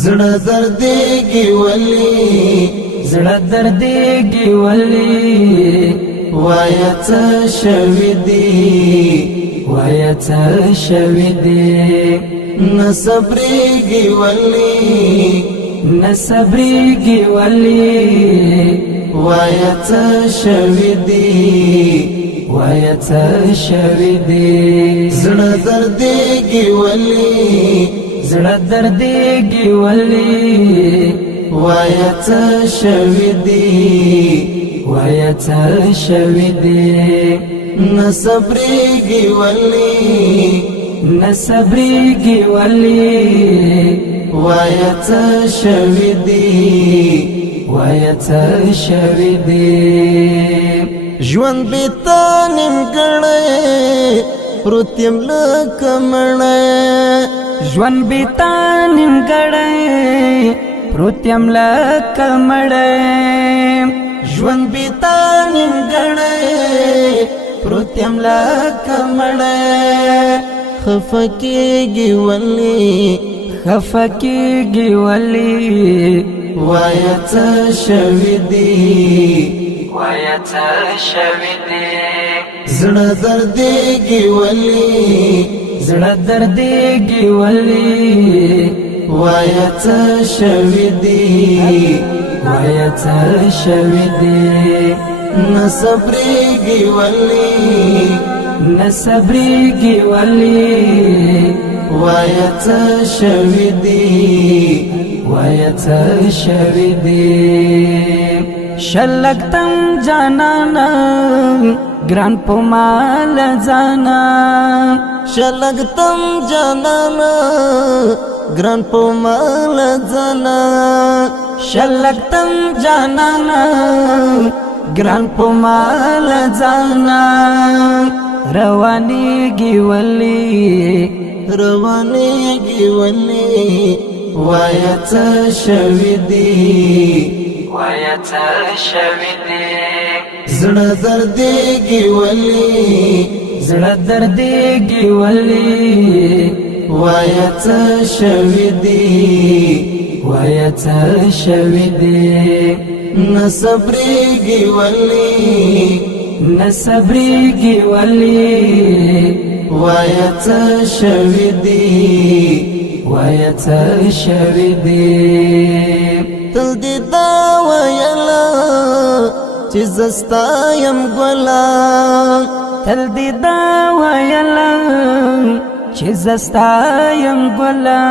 زړه دردېږي ولې زړه دردېږي ولې وایه څه شوي دي وایه څه شوي دي نه صبرېږي ولې نه صبرېږي ولې وایه څه شوي دي وایه څه شوي دي زړه دردېږي ولې زړه دردېږي ولې وایه څه شوي دي وایه څه شوي دي نه صبرېږي ولې نه صبرېږي ولې وایه څه شوي دي وایه څه شوي دي ژوند بې تا نیمګړی پروت یم لکه مړی ژوند بې تا نیمګړی پروت یم لکه مړی ژوند بې تا نیمګړی پروت یم لکه مړی خفه کېږي ولې خفه کېږي ولې وایه څه شوي دي وایه څه شوي دي زړه دردېږي ولې زړه دردېږي ولې وایه څه شوي دي وایه څه شوي دي نه صبرېږي ولې نه صبرېږي ولې وایه څه شوي دي وایه څه شوي دي شلګتم جانانا ګران په مال ځانا شلګتم جانانا ګران په مال ځانا شلګتم جانانا ګران په مال ځانا روانېږي ولې روانېږي ولې وایه څه شوي دي وایه څه شوي دي زړه دردېږي ولې زړه دردېږي ولې وایه څه شوي دي وایه څه شوي دي نه صبرېږي ولې نه صبرېږي ولې وایه څه شوي دي وایه څه شوي دي تل دې دا ویله چې زه ستا یم ګله تل دې دا ویله چې زه ستا یم ګله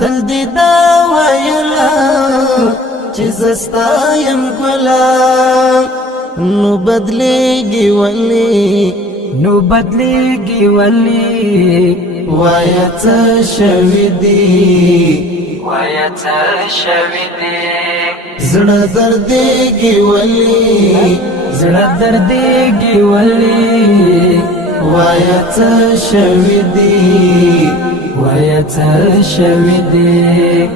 تل دې دا ویله چې زه ستا یم ګله نو بدلېږي ولې نو بدلېږي ولې وایه څه شوي دي وایه څه شوي دي زړه دردېږي ولې زړه دردېږي ولې وایه څه شوي دي وایه څه شوي دي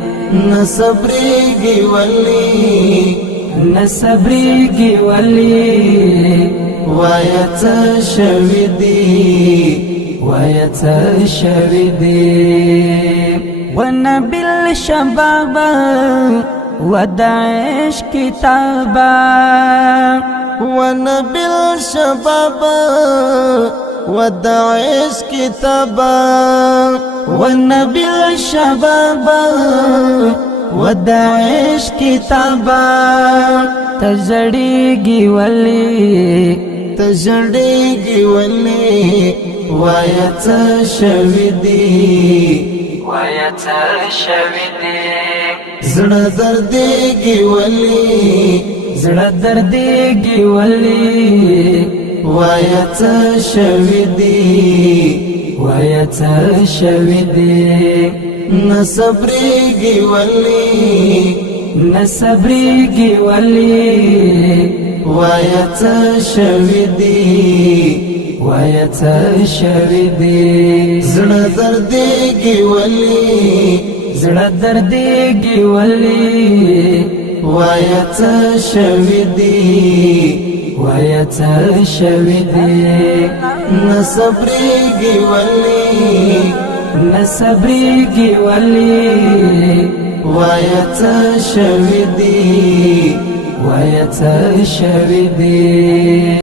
نه صبرېږي ولې نه صبرېږي ولې وایه څه شوي دي وایه څه شوي دي ونبي الشباب ودعش كتابا ونبي الشباب ودعش كتابا ونبي الشباب ودعش كتابا تجړېږي ولې تجړېږي ولې وایه څه شوي دي وایه څه شوي دي زړه دردېږي ولې زړه دردېږي ولې وایه څه شوي دي وایه څه شوي دي نه صبرېږي ولې نه صبرېږي ولې وایه څه شوي دي وایه څه شوي دي زړه دردېږي ولې زړه دردېږي ولې وایه څه شوي دي وایه څه شوي دي نه صبرېږي ولې نه صبرېږي ولې وايا شوي دي وایا څه شوي دي